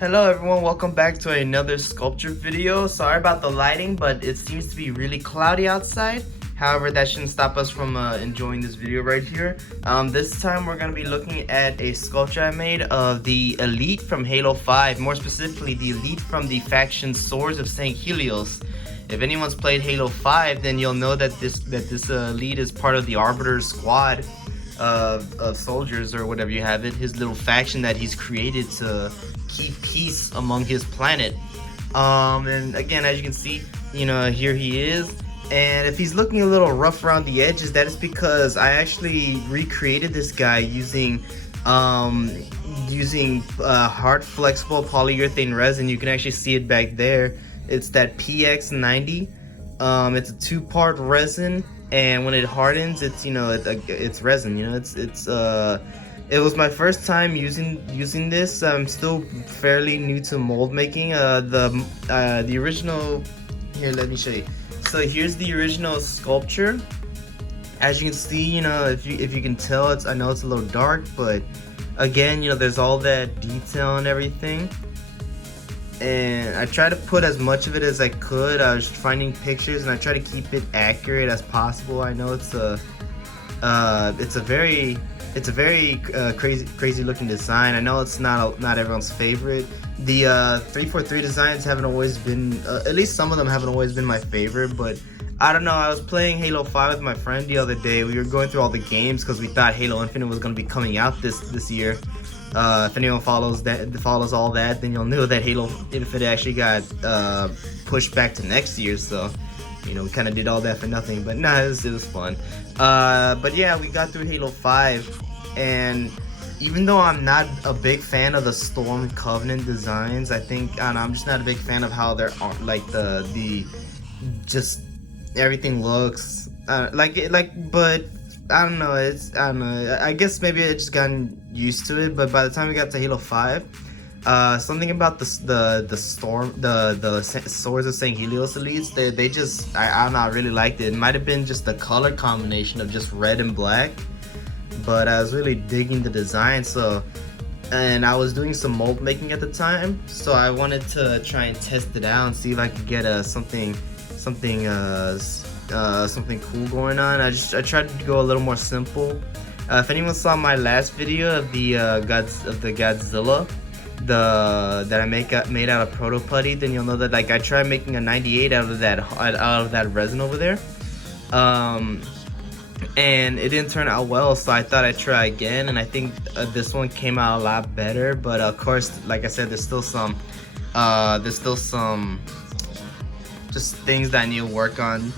Hello everyone, welcome back to another sculpture video. Sorry about the lighting, but it seems to be really cloudy outside. However, that shouldn't stop us from enjoying this video right here. This time we're going to be looking at a sculpture I made of the Elite from Halo 5. More specifically, the Elite from the faction Swords of St. Helios. If anyone's played Halo 5, then you'll know that this Elite is part of the Arbiter's squad of soldiers, or whatever you have it. His little faction that he's created to keep peace among his planet. And again, as you can see, here he is. And if he's looking a little rough around the edges, that is because I actually recreated this guy using hard flexible polyurethane resin. You can actually see it back there. It's that PX90. It's a two-part resin, and when it hardens, it's it's resin. It was my first time using this. I'm still fairly new to mold making. The original, here, let me show you. So here's the original sculpture. As you can see, if you can tell, I know it's a little dark, but again, there's all that detail and everything. And I try to put as much of it as I could. I was finding pictures and I try to keep it accurate as possible. I know it's a very crazy looking design. I know it's not everyone's favorite. The 343 designs haven't always been, at least some of them haven't always been my favorite, but I don't know. I was playing Halo 5 with my friend the other day. We were going through all the games because we thought Halo Infinite was going to be coming out this year. If anyone follows all that, then you'll know that Halo Infinite actually got pushed back to next year. So we kind of did all that for nothing, but nah, it was fun. But yeah, we got through Halo 5, and even though I'm not a big fan of the Storm Covenant designs, I'm just not a big fan of how they're like the just everything looks but I don't know. I guess maybe I just gotten used to it. But by the time we got to Halo 5, something about the Swords of St. Helios elites, they just I don't know, I really liked it. It might have been just the color combination of just red and black, but I was really digging the design. And I was doing some mold making at the time, so I wanted to try and test it out and see if I could get something cool going on. I tried to go a little more simple. If anyone saw my last video of the Godzilla, that I made out of proto putty, then you'll know that I tried making a 98 out of that resin over there, and it didn't turn out well. So I thought I'd try again, and I think this one came out a lot better. But of course, like I said, there's still some just things that I need to work on.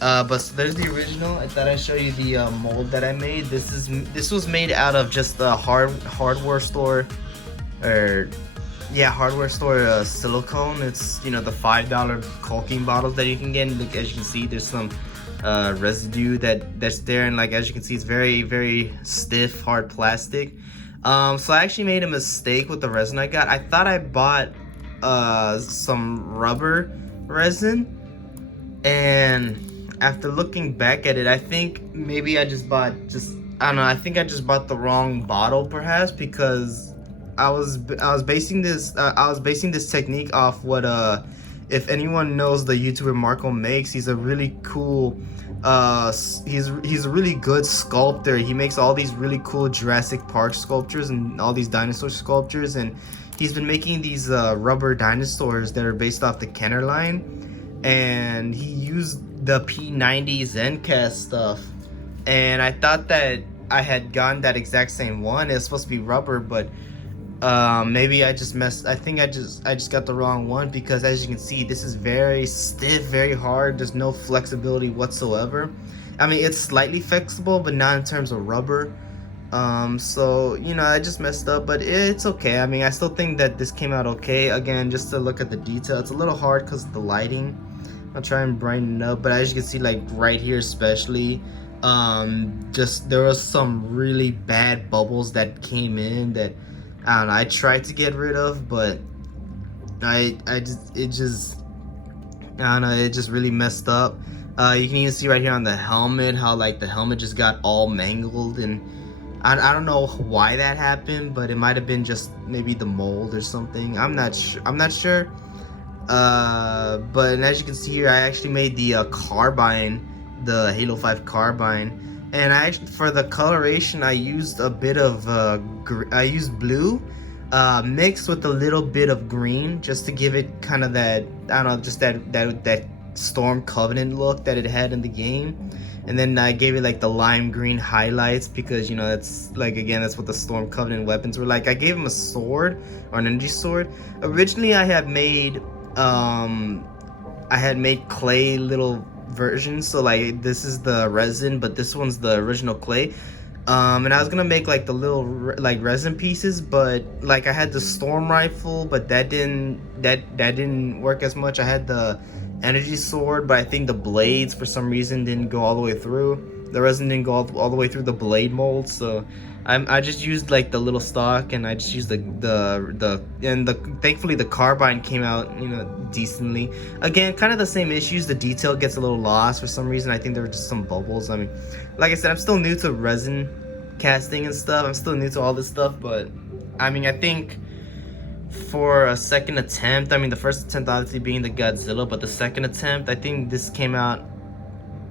But so there's the original. I thought I'd show you the mold that I made. This was made out of just a hardware store silicone. It's the $5 caulking bottles that you can get. Look, as you can see, there's some residue that's there, and as you can see, it's very, very stiff, hard plastic. So I actually made a mistake with the resin I got. I thought I bought some rubber resin, and after looking back at it, I think maybe I just bought I think I just bought the wrong bottle, perhaps, because I was basing this technique off what if anyone knows the YouTuber Marco makes. He's a really cool he's a really good sculptor. He makes all these really cool Jurassic Park sculptures and all these dinosaur sculptures, and he's been making these rubber dinosaurs that are based off the Kenner line, and he used the P90 Zencast stuff, and I thought that I had gotten that exact same one. It's supposed to be rubber, but maybe I just messed. I think I just got the wrong one, because as you can see, this is very stiff, very hard. There's no flexibility whatsoever. I mean, it's slightly flexible, but not in terms of rubber. So I just messed up, but it's okay. I mean, I still think that this came out okay. Again, just to look at the detail, it's a little hard because of the lighting. I'll try and brighten it up, but as you can see, right here especially, just there was some really bad bubbles that came in that I don't know, I tried to get rid of, but it just really messed up. You can even see right here on the helmet how the helmet just got all mangled, and I don't know why that happened, but it might have been just maybe the mold or something. I'm not sure. But as you can see here, I actually made the carbine, the Halo 5 carbine, and I actually, for the coloration, I used a bit of I used blue mixed with a little bit of green, just to give it kind of that, I don't know, just that Storm Covenant look that it had in the game. And then I gave it like the lime green highlights, because you know, that's like, again, that's what the Storm Covenant weapons were like. I gave him a sword, or an energy sword. Originally I had made clay little versions, so like this is the resin, but this one's the original clay. And I was gonna make like the little like resin pieces, but like I had the storm rifle, but that didn't work as much. I had the energy sword, but I think the blades for some reason didn't go all the way through. The resin didn't go all the way through the blade mold, so I just used like the little stock, and I just used thankfully the carbine came out, you know, decently. Again, kind of the same issues. The detail gets a little lost for some reason. I think there were just some bubbles. I mean, like I said, I'm still new to resin casting and stuff. I'm still new to all this stuff, but I mean, I think for a second attempt, I mean, the first attempt obviously being the Godzilla, but the second attempt, I think this came out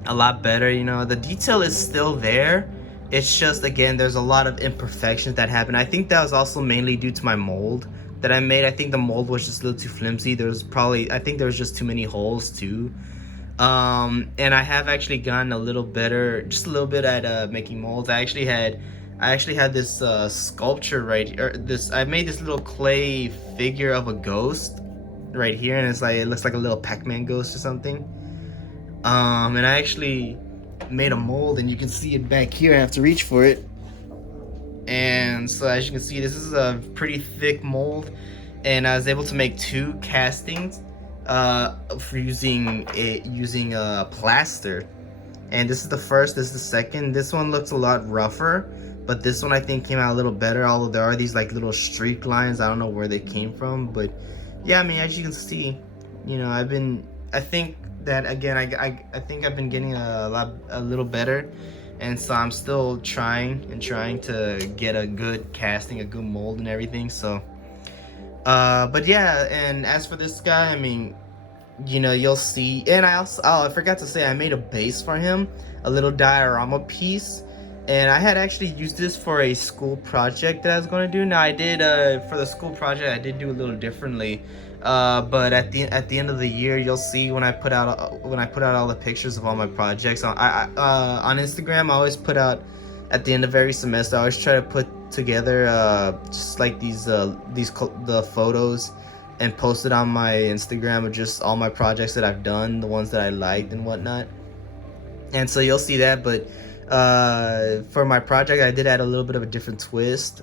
a lot better. You know, the detail is still there. It's just, again, there's a lot of imperfections that happen. I think that was also mainly due to my mold that I made. I think the mold was just a little too flimsy. I think there was just too many holes too. And I have actually gotten a little better, just a little bit at making molds. I actually had this sculpture right here. I made this little clay figure of a ghost right here, and it looks like a little Pac-Man ghost or something. And I actually made a mold, and you can see it back here. I have to reach for it. And so as you can see, this is a pretty thick mold, and I was able to make 2 castings for using plaster. And this is the first, this is the second. This one looks a lot rougher, but this one I think came out a little better, although there are these like little streak lines. I don't know where they came from, but yeah, I mean, as you can see, you know, I think that, again, I think I've been getting a little better, and so I'm still trying to get a good casting, a good mold and everything. So but yeah, and as for this guy, I mean, you know, you'll see. And I also, I forgot to say, I made a base for him, a little diorama piece, and I had actually used this for a school project that I was going to do. Now I did for the school project, I did do a little differently. But at the end of the year, you'll see when I put out all the pictures of all my projects on Instagram. I always put out at the end of every semester. I always try to put together just like the photos and post it on my Instagram of just all my projects that I've done, the ones that I liked and whatnot. And so you'll see that. But for my project, I did add a little bit of a different twist.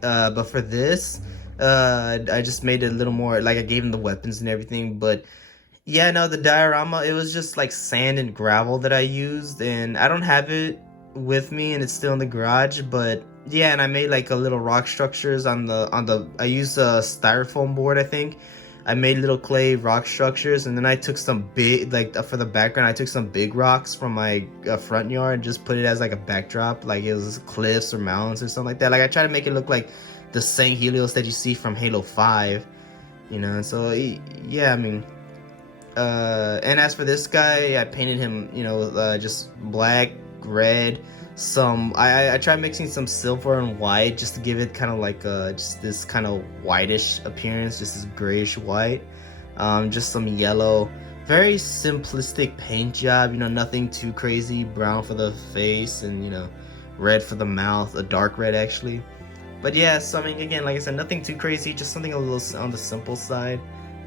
But for this, I just made it a little more, like I gave him the weapons and everything. But yeah, no, the diorama, it was just like sand and gravel that I used, and I don't have it with me, and it's still in the garage. But yeah, and I made like a little rock structures on the I used a styrofoam board, I think. I made little clay rock structures, and then I took some big, like for the background, I took some big rocks from my front yard and just put it as like a backdrop, like it was cliffs or mountains or something like that. Like I try to make it look like the same Helios that you see from Halo 5, you know. So yeah, I mean, and as for this guy, I painted him, you know, just black, red, I tried mixing some silver and white just to give it kind of like just this kind of whitish appearance, just this grayish white. Just some yellow, very simplistic paint job, you know, nothing too crazy. Brown for the face, and you know, red for the mouth, a dark red actually. But yeah, so I mean, again, like I said, nothing too crazy, just something a little on the simple side.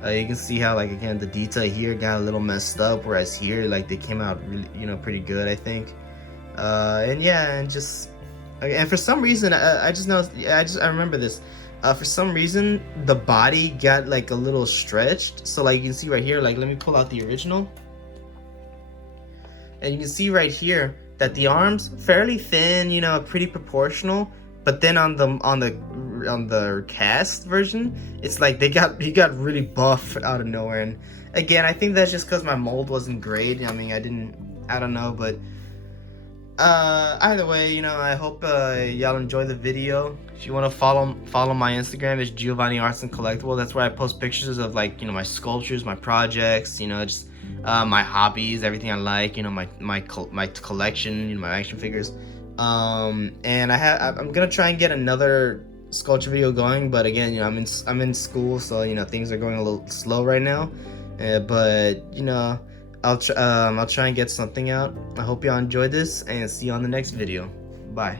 You can see how, like, again, the detail here got a little messed up, whereas here, like, they came out really, you know, pretty good, I think. And yeah, and for some reason, I remember this. For some reason, the body got like a little stretched. So like you can see right here, like let me pull out the original, and you can see right here that the arms fairly thin, you know, pretty proportional. But then on the cast version, it's like he got really buff out of nowhere. And again, I think that's just because my mold wasn't great. I mean, I don't know, but Either way, you know, I hope y'all enjoy the video. If you want to follow my Instagram, it's giovanniartandcollectibles. That's where I post pictures of, like, you know, my sculptures, my projects, you know, just my hobbies, everything I like, you know, my collection, you know, my action figures. And I'm gonna try and get another sculpture video going, but again, you know, I'm in school, so you know, things are going a little slow right now. But you know, I'll try and get something out. I hope y'all enjoyed this, and see you on the next video. Bye.